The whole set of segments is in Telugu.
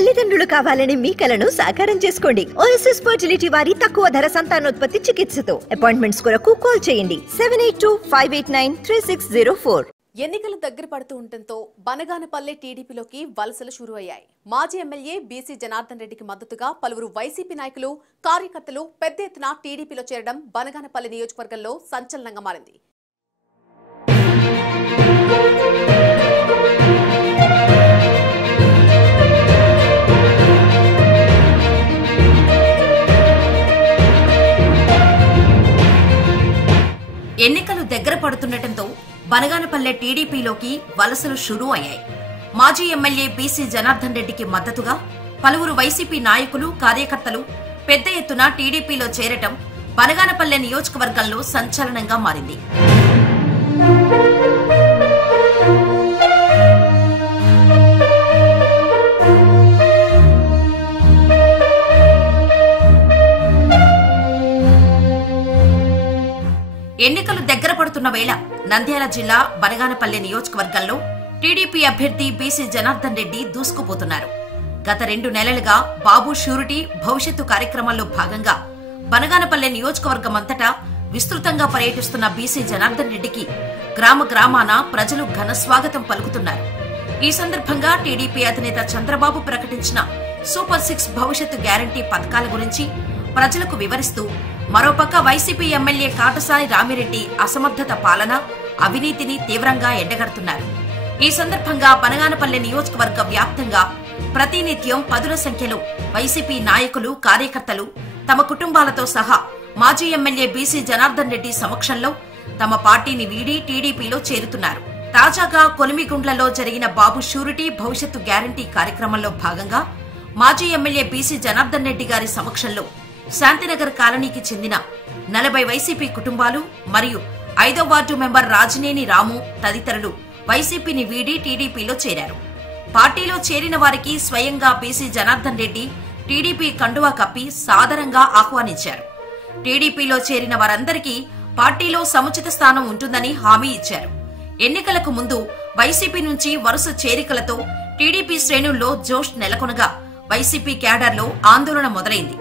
తల్లిదండ్రులు కావాలని మీ కలను సాకారం చేసుకోండి. ఓఎస్ఎస్ ఫర్టిలిటీ వారి తక్కువ ధర సంతానోత్పత్తి చికిత్సతో అపాయింట్మెంట్స్ కొరకు కాల్ చేయండి 7825893604. ఎన్నికలు దగ్గర పడుతూ ఉండటంతో బనగానపల్లె టీడీపీలోకి వలసలు షురూ అయ్యాయి. మాజీ ఎమ్మెల్యే బీసీ జనార్దన్ రెడ్డికి మద్దతుగా పలువురు వైసీపీ నాయకులు, కార్యకర్తలు పెద్ద ఎత్తున టీడీపీలో చేరడం బనగానపల్లె నియోజకవర్గంలో సంచలనంగా మారింది. ఎన్నికలు దగ్గర పడుతుండటంతో బనగానపల్లె టీడీపీలోకి వలసలు షురూ అయ్యాయి. మాజీ ఎమ్మెల్యే బీసీ జనార్దన్ రెడ్డికి మద్దతుగా పలువురు వైసీపీ నాయకులు, కార్యకర్తలు పెద్ద ఎత్తున టీడీపీలో చేరటం బనగానపల్లె నియోజకవర్గంలో సంచలనంగా మారింది. ఎన్నికలు దగ్గర పడుతున్న వేళ నంద్యాల జిల్లా బనగానపల్లె నియోజకవర్గంలో టీడీపీ అభ్యర్థి బీసీ జనార్దన్ రెడ్డి దూసుకుపోతున్నారు. గత 2 నెలలుగా బాబు షూరిటీ భవిష్యత్తు కార్యక్రమంలో భాగంగా బనగానపల్లె నియోజకవర్గమంతటా విస్తృతంగా పర్యటిస్తున్న బీసీ జనార్దన్ రెడ్డికి గ్రామ గ్రామాన ప్రజలు ఘన స్వాగతం పలుకుతున్నారు. ఈ సందర్భంగా టీడీపీ అధినేత చంద్రబాబు ప్రకటించిన సూపర్ 6 భవిష్యత్తు గ్యారంటీ పథకాల గురించి ప్రజలకు వివరిస్తూ మరోపక్క వైసీపీ ఎమ్మెల్యే కాటసాని రామిరెడ్డి అసమర్థత పాలన, అవినీతిని తీవ్రంగా ఎండగడుతున్నారు. ఈ సందర్భంగా బనగానపల్లె నియోజకవర్గ వ్యాప్తంగా ప్రతినిత్యం పదుల సంఖ్యలో వైసీపీ నాయకులు, కార్యకర్తలు తమ కుటుంబాలతో సహా మాజీ ఎమ్మెల్యే బీసీ జనార్దన్ రెడ్డి సమక్షంలో తమ పార్టీని వీడి టీడీపీలో చేరుతున్నారు. తాజాగా కొలిమిగుండ్లలో జరిగిన బాబు షూరిటీ భవిష్యత్తు గ్యారంటీ కార్యక్రమంలో భాగంగా మాజీ ఎమ్మెల్యే బీసీ జనార్దన్ రెడ్డి గారి సమక్షంలో శాంతినగర్ కాలనీకి చెందిన 40 వైసీపీ కుటుంబాలు మరియు 5వ వార్డు మెంబర్ రాజినేని రాము తదితరులు వైసీపీని వీడి టీడీపీలో చేరారు. పార్టీలో చేరిన వారికి స్వయంగా బీసీ జనార్దన్ రెడ్డి టీడీపీ కండువా కప్పి సాదరంగా ఆహ్వానించారు. టీడీపీలో చేరిన వారందరికీ పార్టీలో సముచిత స్థానం ఉంటుందని హామీ ఇచ్చారు. ఎన్నికలకు ముందు వైసీపీ నుంచి వరుస చేరికలతో టీడీపీ శ్రేణుల్లో జోష్ నెలకొనగా వైసీపీ క్యాడర్లో ఆందోళన మొదలైంది.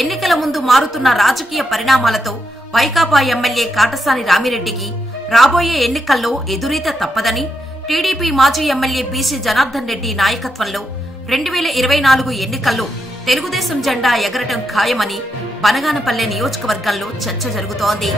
ఎన్నికల ముందు మారుతున్న రాజకీయ పరిణామాలతో వైకాపా ఎమ్మెల్యే కాటసాని రామిరెడ్డికి రాబోయే ఎన్నికల్లో ఎదురీత తప్పదని టీడీపీ మాజీ ఎమ్మెల్యే బీసీ జనార్దన్ రెడ్డి నాయకత్వంలో 2024 ఎన్నికల్లో తెలుగుదేశం జెండా ఎగరటం ఖాయమని బనగానపల్లె నియోజకవర్గంలో చర్చ జరుగుతోంది.